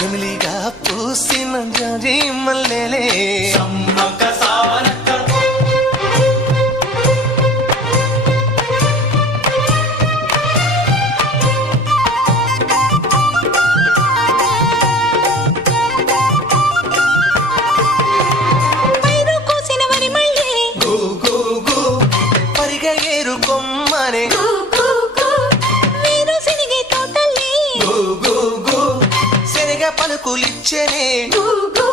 జమిలిగా పూసిన జాజి మల్లెలే సమ్మక్క సారక్క పైరు కోసిన వరి మళ్ళీ గు గు గు పరిగ ఏరు కొమ్మనే కు కు కు వీరు సినిగే తోటల్లి గు గు గు శనగ పలుకులిచ్చనే కు కు